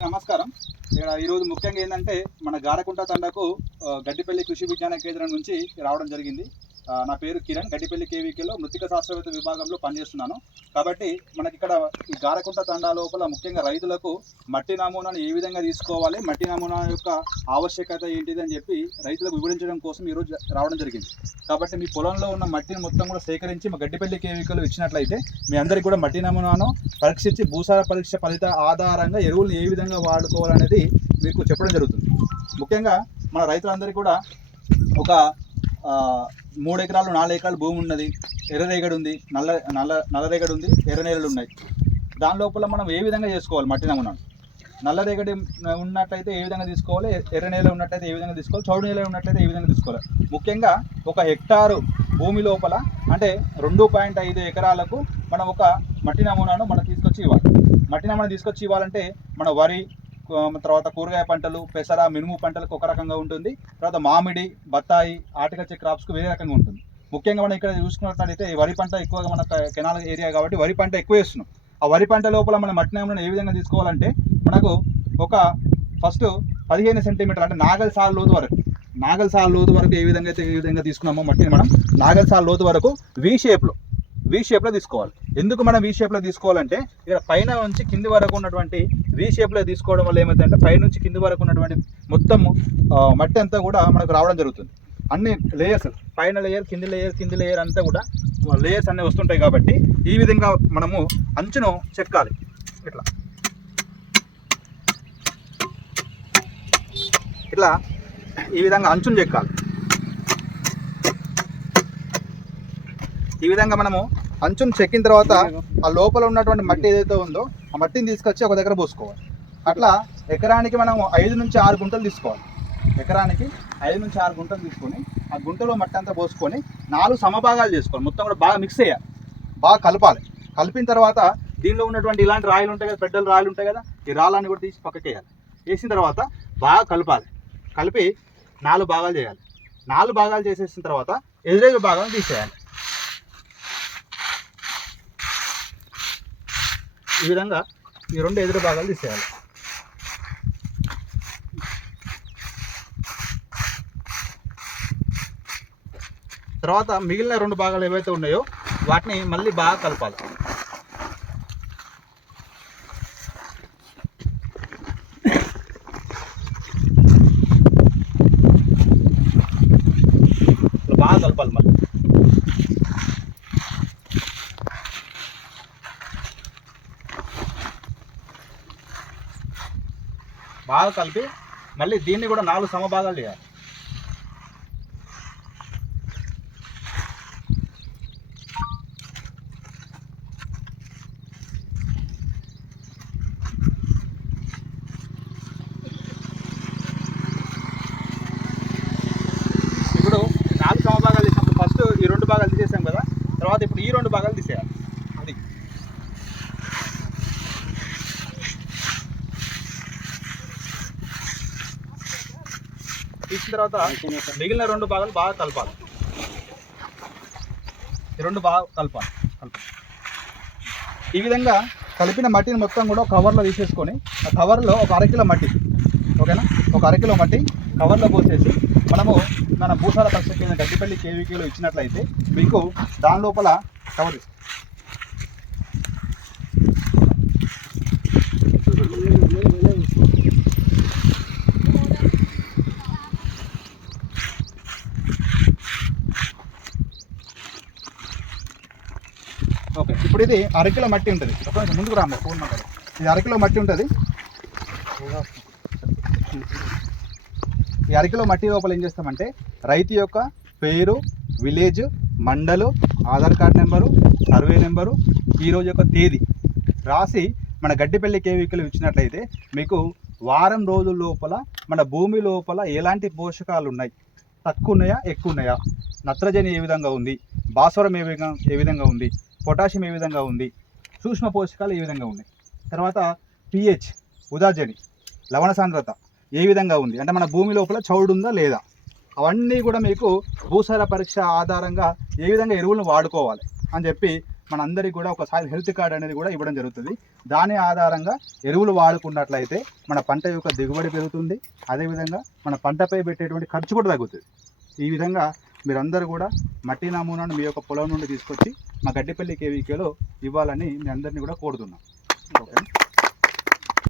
నమస్కారం. ఇక్కడ ఈరోజు ముఖ్యంగా ఏంటంటే మన గారకుంట తండకు గడ్డిపల్లి కృషి విజ్ఞాన కేంద్రం నుంచి రావడం జరిగింది. నా పేరు కిరణ్. గడ్డిపల్లి కేవీకేలో మృత్తిక శాస్త్రవేత్త విభాగంలో పనిచేస్తున్నాను. కాబట్టి మనకి ఇక్కడ ఈ గారకుంట తండా లోపల ముఖ్యంగా రైతులకు మట్టి నమూనాను ఏ విధంగా తీసుకోవాలి, మట్టి నమూనా యొక్క ఆవశ్యకత ఏంటిది అని చెప్పి రైతులకు వివరించడం కోసం ఈరోజు రావడం జరిగింది. కాబట్టి మీ పొలంలో ఉన్న మట్టిని మొత్తం కూడా సేకరించి మా గడ్డిపల్లి కేవీకేలో ఇచ్చినట్లయితే మీ అందరికీ కూడా మట్టి నమూనాను పరీక్షించి భూసార పరీక్ష ఫలిత ఆధారంగా ఎరువులు ఏ విధంగా వాడుకోవాలనేది మీకు చెప్పడం జరుగుతుంది. ముఖ్యంగా మన రైతులందరికీ కూడా ఒక 3 ఎకరాలు 4 ఎకరాలు భూమి ఉన్నది, ఎర్రరేగడి ఉంది, నల్లరేగడి ఉంది, ఎర్ర నేలలు ఉన్నాయి. దాని లోపల మనం ఏ విధంగా చేసుకోవాలి మట్టి నమూనాను? నల్లరేగడి ఉన్నట్లయితే ఏ విధంగా తీసుకోవాలి, ఎర్ర నేల ఉన్నట్లయితే ఏ విధంగా తీసుకోవాలి, చౌడు నేల ఉన్నట్లయితే ఏ విధంగా తీసుకోవాలి? ముఖ్యంగా 1 హెక్టారు భూమి లోపల అంటే 2.5 ఎకరాలకు మనం ఒక మట్టి నమూనాను మనం తీసుకొచ్చి ఇవ్వాలి. మట్టి నమూనా తీసుకొచ్చి ఇవ్వాలంటే మన వరి, తర్వాత కూరగాయ పంటలు, పెసర, మినుము పంటలకు ఒక రకంగా ఉంటుంది. తర్వాత మామిడి, బత్తాయి, హార్టికల్చర్ క్రాప్స్కు వేరే రకంగా ఉంటుంది. ముఖ్యంగా మనం ఇక్కడ చూసుకున్నట్లయితే వరి పంట ఎక్కువగా మన కెనాల్ ఏరియా కాబట్టి వరి పంట ఎక్కువ వేస్తున్నాం. ఆ వరి పంట లోపల మన మట్టి నమూనాను ఏ విధంగా తీసుకోవాలంటే మనకు ఒక ఫస్ట్ 15 సెంటీమీటర్లు అంటే నాగల్ సాల్ లోతు వరకు ఏ విధంగా తీసుకున్నామో మట్టిని మనం నాగల్ సాల్ లోతు వరకు వి షేప్లో తీసుకోవాలి. ఎందుకు మనం వి షేప్లో తీసుకోవాలంటే ఇక్కడ పైన నుంచి కింది వరకు ఉన్నటువంటి వి షేప్లో తీసుకోవడం వల్ల ఏమవుతుందంటే పై నుంచి కింది వరకు ఉన్నటువంటి మొత్తం మట్టి అంతా కూడా మనకు రావడం జరుగుతుంది. అన్ని లేయర్స్, పైన లేయర్, కింది లేయర్ అంతా కూడా లేయర్స్ అన్నీ వస్తుంటాయి. కాబట్టి ఈ విధంగా మనము అంచును చెక్కాలి. ఇట్లా ఈ విధంగా అంచును చెక్కాలి. ఈ విధంగా మనము అంచును చెక్కిన తర్వాత ఆ లోపల ఉన్నటువంటి మట్టి ఏదైతే ఉందో ఆ మట్టిని తీసుకొచ్చి ఒక దగ్గర పోసుకోవాలి. అట్లా ఎకరానికి మనం 5 నుంచి 6 గుంటలు తీసుకోవాలి. ఎకరానికి 5 నుంచి 6 గుంటలు తీసుకొని ఆ గుంటలో మట్టి అంతా పోసుకొని 4 సమభాగాలు చేసుకోవాలి. మొత్తం కూడా బాగా మిక్స్ చేయాలి, బాగా కలపాలి. కలిపిన తర్వాత దీనిలో ఉన్నటువంటి ఇలాంటి రాయిలు ఉంటాయి కదా, పెద్దలు రాయిలు ఉంటాయి కదా, ఈ రాళ్ళని కూడా తీసి పక్కకి వేయాలి. వేసిన తర్వాత బాగా కలపాలి. కలిపి 4 భాగాలు చేయాలి. 4 భాగాలు చేసేసిన తర్వాత ఎదురేగ భాగాలను తీసేయాలి. ఈ విధంగా ఈ 2 ఎదురు భాగాలు తీసేయాలి. తర్వాత మిగిలిన 2 భాగాలు ఏవైతే ఉన్నాయో వాటిని మళ్ళీ బాగా కలపాలి. బాగా కలపాలి. మళ్ళీ బాగా కలిపి మళ్ళీ దీన్ని కూడా 4 సమభాగాలు చేయాలి. ఇప్పుడు 4 సమభాగాలు చేసినప్పుడు ఫస్ట్ ఈ 2 భాగాలు తీసేసాం కదా, తర్వాత ఇప్పుడు ఈ 2 భాగాలు తీసేయాలి. అది తీసిన తర్వాత మిగిలిన 2 భాగాలు బాగా కలపాలి. ఈ 2 బాగా కలపాలి. ఈ విధంగా కలిపిన మట్టిని మొత్తం కూడా కవర్లో తీసేసుకొని ఆ కవర్లో ఒక 1/2 కిలో మట్టి, ఓకేనా, ఒక 1/2 కిలో మట్టి కవర్లో పోసేసి మనము మన భూసార పరీక్ష కింద గడ్డిపల్లి కేవీకేలో ఇచ్చినట్లయితే మీకు దాని లోపల కవర్ ఓకే. ఇప్పుడు ఇది 1/2 కిలో మట్టి ఉంటుంది. ముందుకు రామ్మ ఫోన్ మాట్లాడు. ఇది 1/2 కిలో మట్టి ఉంటుంది. ఈ 1/2 కిలో మట్టి లోపల ఏం చేస్తామంటే రైతు యొక్క పేరు, village, mandal, Aadhaar card number, survey number, ఈరోజు యొక్క తేదీ రాసి మన గడ్డిపల్లి కేవీకేలో ఇచ్చినట్లయితే మీకు వారం రోజుల లోపల మన భూమి లోపల ఎలాంటి పోషకాలు ఉన్నాయి, తక్కువ ఉన్నాయా, ఎక్కువ ఉన్నాయా, నత్రజని ఏ విధంగా ఉంది, భాస్వరం ఏ విధంగా ఉంది, పొటాషియం ఏ విధంగా ఉంది, సూక్ష్మ పోషకాలు ఏ విధంగా ఉన్నాయి, తర్వాత పిహెచ్, ఉదాజని, లవణ సాంద్రత ఏ విధంగా ఉంది, అంటే మన భూమి లోపల చౌడు ఉందా లేదా, అవన్నీ కూడా మీకు భూసార పరీక్ష ఆధారంగా ఏ విధంగా ఎరువులను వాడుకోవాలి అని చెప్పి మనందరికీ కూడా ఒక సాయిల్ హెల్త్ కార్డ్ అనేది కూడా ఇవ్వడం జరుగుతుంది. దాని ఆధారంగా ఎరువులు వాడుకున్నట్లయితే మన పంట యొక్క దిగుబడి పెరుగుతుంది, అదేవిధంగా మన పంటపై పెట్టేటువంటి ఖర్చు కూడా తగ్గుతుంది. ఈ విధంగా మీరందరూ కూడా మట్టి నమూనాను మీ యొక్క పొలం నుండి తీసుకొచ్చి మా గడ్డిపల్లి కేవీకేలో ఇవ్వాలని మీ అందరినీ కూడా కోరుతున్నాం. ఓకే.